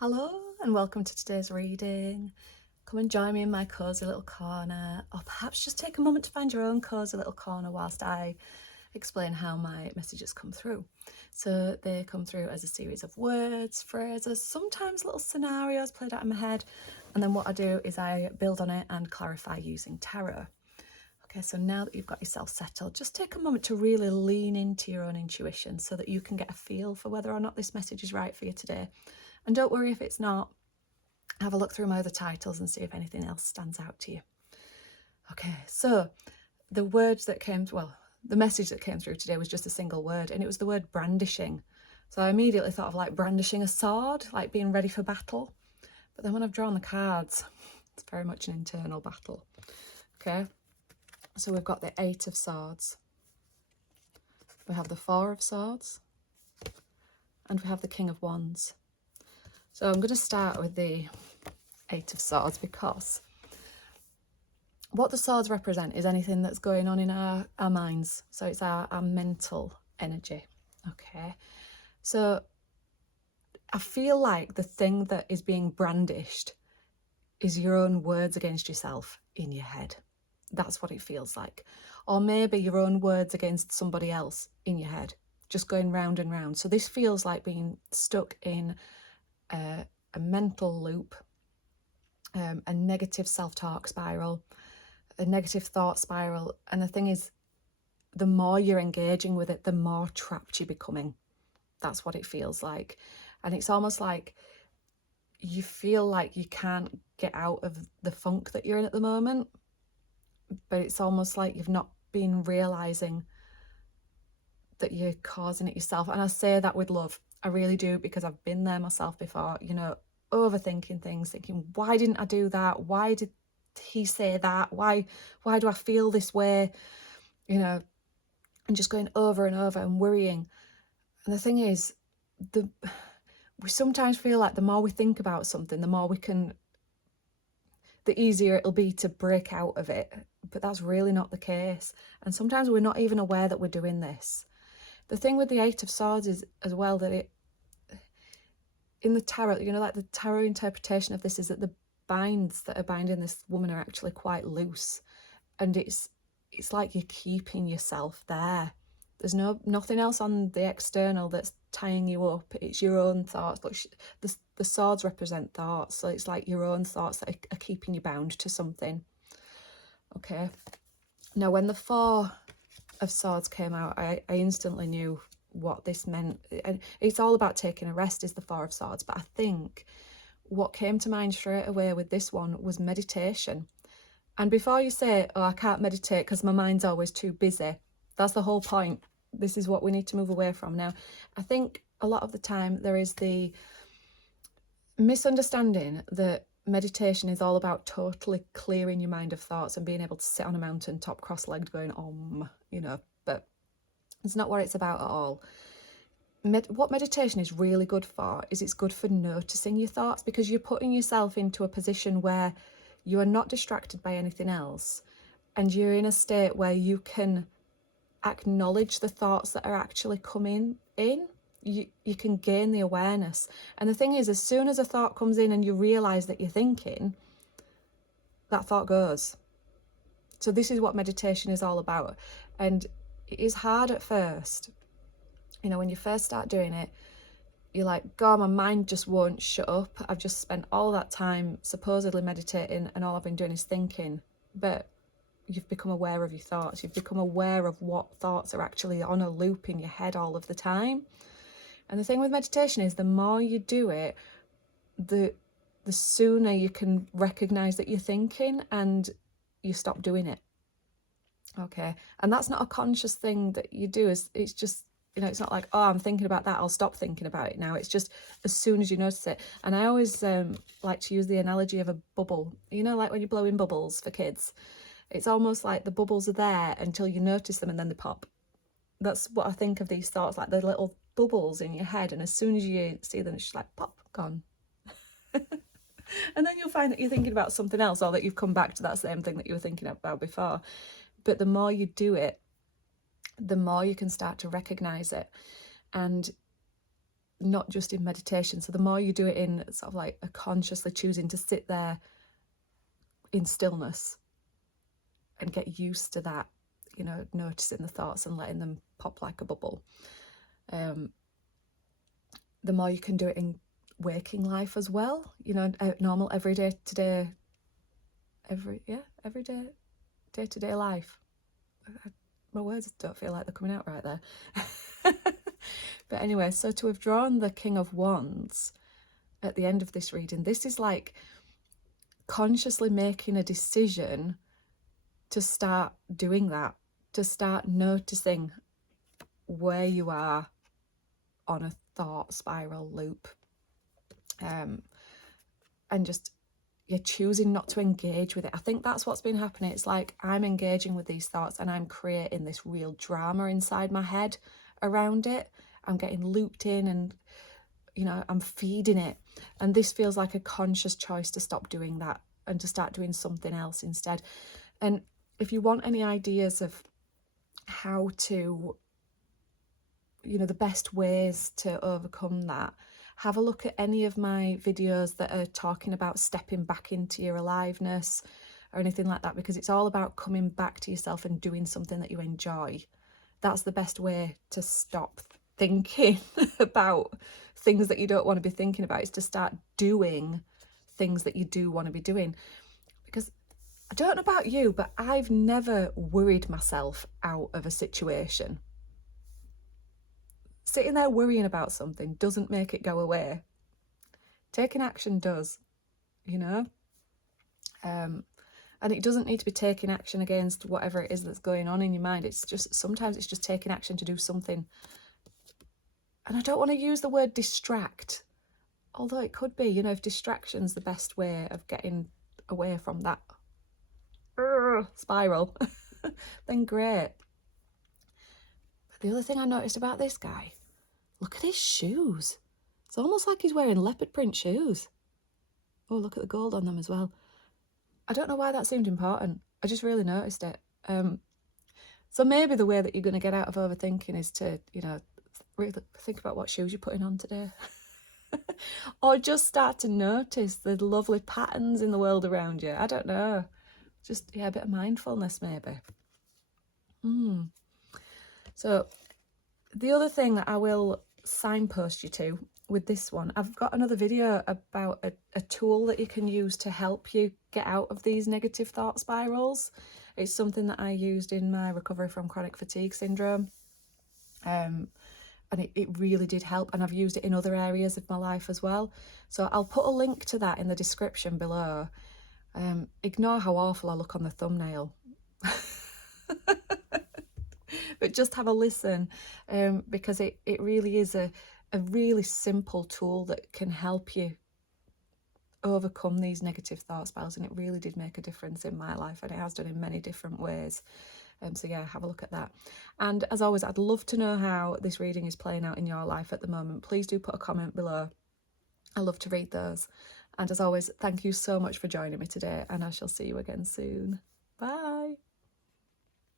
Hello and welcome to today's reading. Come and join me in my cosy little corner, or perhaps just take a moment to find your own cosy little corner whilst I explain how my messages come through. So they come through as a series of words, phrases, sometimes little scenarios played out in my head, and then what I do is I build on it and clarify using tarot. Okay, so now that you've got yourself settled, just take a moment to really lean into your own intuition so that you can get a feel for whether or not this message is right for you today. And don't worry if it's not. Have a look through my other titles and see if anything else stands out to you. Okay, so the message that came through today was just a single word, and it was the word brandishing. So I immediately thought of like brandishing a sword, like being ready for battle. But then when I've drawn the cards, it's very much an internal battle. Okay, so we've got the Eight of Swords. We have the Four of Swords. And we have the King of Wands. So I'm going to start with the Eight of Swords because what the swords represent is anything that's going on in our minds. So it's our mental energy. Okay. So I feel like the thing that is being brandished is your own words against yourself in your head. That's what it feels like. Or maybe your own words against somebody else in your head, just going round and round. So this feels like being stuck in a mental loop, a negative self-talk spiral, a negative thought spiral. And the thing is, the more you're engaging with it, the more trapped you're becoming. That's what it feels like. And it's almost like you feel like you can't get out of the funk that you're in at the moment, but it's almost like you've not been realizing that you're causing it yourself. And I say that with love. I really do, because I've been there myself before, overthinking things, thinking, why didn't I do that? Why did he say that? Why do I feel this way? And just going over and over and worrying. And the thing is, we sometimes feel like the more we think about something, the easier it'll be to break out of it. But that's really not the case. And sometimes we're not even aware that we're doing this. The thing with the Eight of Swords is as well that in the tarot, like the tarot interpretation of this is that the binds that are binding this woman are actually quite loose. And it's like you're keeping yourself there. There's nothing else on the external that's tying you up. It's your own thoughts. Look, the swords represent thoughts, so it's like your own thoughts that are keeping you bound to something. Okay. Now, when the Four of Swords came out, I instantly knew what this meant. And it's all about taking a rest, is the Four of Swords. But I think what came to mind straight away with this one was meditation. And before you say, oh, I can't meditate because my mind's always too busy, that's the whole point. This is what we need to move away from. Now, I think a lot of the time there is the misunderstanding that meditation is all about totally clearing your mind of thoughts and being able to sit on a mountain top cross-legged going, but it's not what it's about at all. What meditation is really good for is it's good for noticing your thoughts, because you're putting yourself into a position where you are not distracted by anything else, and you're in a state where you can acknowledge the thoughts that are actually coming in. You can gain the awareness. And the thing is, as soon as a thought comes in and you realise that you're thinking, that thought goes. So this is what meditation is all about. And it is hard at first. When you first start doing it, you're like, God, my mind just won't shut up. I've just spent all that time supposedly meditating and all I've been doing is thinking. But you've become aware of your thoughts. You've become aware of what thoughts are actually on a loop in your head all of the time. And the thing with meditation is the more you do it, the sooner you can recognise that you're thinking and you stop doing it. Okay. And that's not a conscious thing that you do. It's just, it's not like, oh, I'm thinking about that, I'll stop thinking about it now. It's just as soon as you notice it. And I always like to use the analogy of a bubble. Like when you're blowing bubbles for kids. It's almost like the bubbles are there until you notice them and then they pop. That's what I think of these thoughts, like the little bubbles in your head. And as soon as you see them, it's just like, pop, gone. And then you'll find that you're thinking about something else, or that you've come back to that same thing that you were thinking about before. But the more you do it, the more you can start to recognise it. And not just in meditation. So the more you do it in sort of like a consciously choosing to sit there in stillness and get used to that, you know, noticing the thoughts and letting them pop like a bubble, the more you can do it in waking life as well, you know, normal everyday today, everyday day-to-day life. My words don't feel like they're coming out right there. But anyway, so to have drawn the King of Wands at the end of this reading, this is like consciously making a decision to start doing that, to start noticing where you are on a thought spiral loop, and just you're choosing not to engage with it. I think that's what's been happening. It's like I'm engaging with these thoughts and I'm creating this real drama inside my head around it. I'm getting looped in and, you know, I'm feeding it. And this feels like a conscious choice to stop doing that and to start doing something else instead. And if you want any ideas of how to, you know, the best ways to overcome that, have a look at any of my videos that are talking about stepping back into your aliveness or anything like that, because it's all about coming back to yourself and doing something that you enjoy. That's the best way to stop thinking about things that you don't want to be thinking about, is to start doing things that you do want to be doing. Because I don't know about you, but I've never worried myself out of a situation. Sitting there worrying about something doesn't make it go away. Taking action does, you know? And it doesn't need to be taking action against whatever it is that's going on in your mind. It's just, sometimes it's just taking action to do something. And I don't want to use the word distract, although it could be, you know, if distraction's the best way of getting away from that spiral, then great. But the other thing I noticed about this guy, look at his shoes. It's almost like he's wearing leopard print shoes. Oh, look at the gold on them as well. I don't know why that seemed important. I just really noticed it. So maybe the way that you're going to get out of overthinking is to, you know, really think about what shoes you're putting on today. Or just start to notice the lovely patterns in the world around you. I don't know. Just, yeah, a bit of mindfulness maybe. So the other thing that I will signpost you to with this one, I've got another video about a tool that you can use to help you get out of these negative thought spirals. It's something that I used in my recovery from chronic fatigue syndrome. And it really did help, and I've used it in other areas of my life as well. So I'll put a link to that in the description below. Ignore how awful I look on the thumbnail. But just have a listen, because it really is a really simple tool that can help you overcome these negative thought spirals, and it really did make a difference in my life, and it has done in many different ways. So yeah, have a look at that. And as always, I'd love to know how this reading is playing out in your life at the moment. Please do put a comment below. I love to read those. And as always, thank you so much for joining me today, and I shall see you again soon. Bye.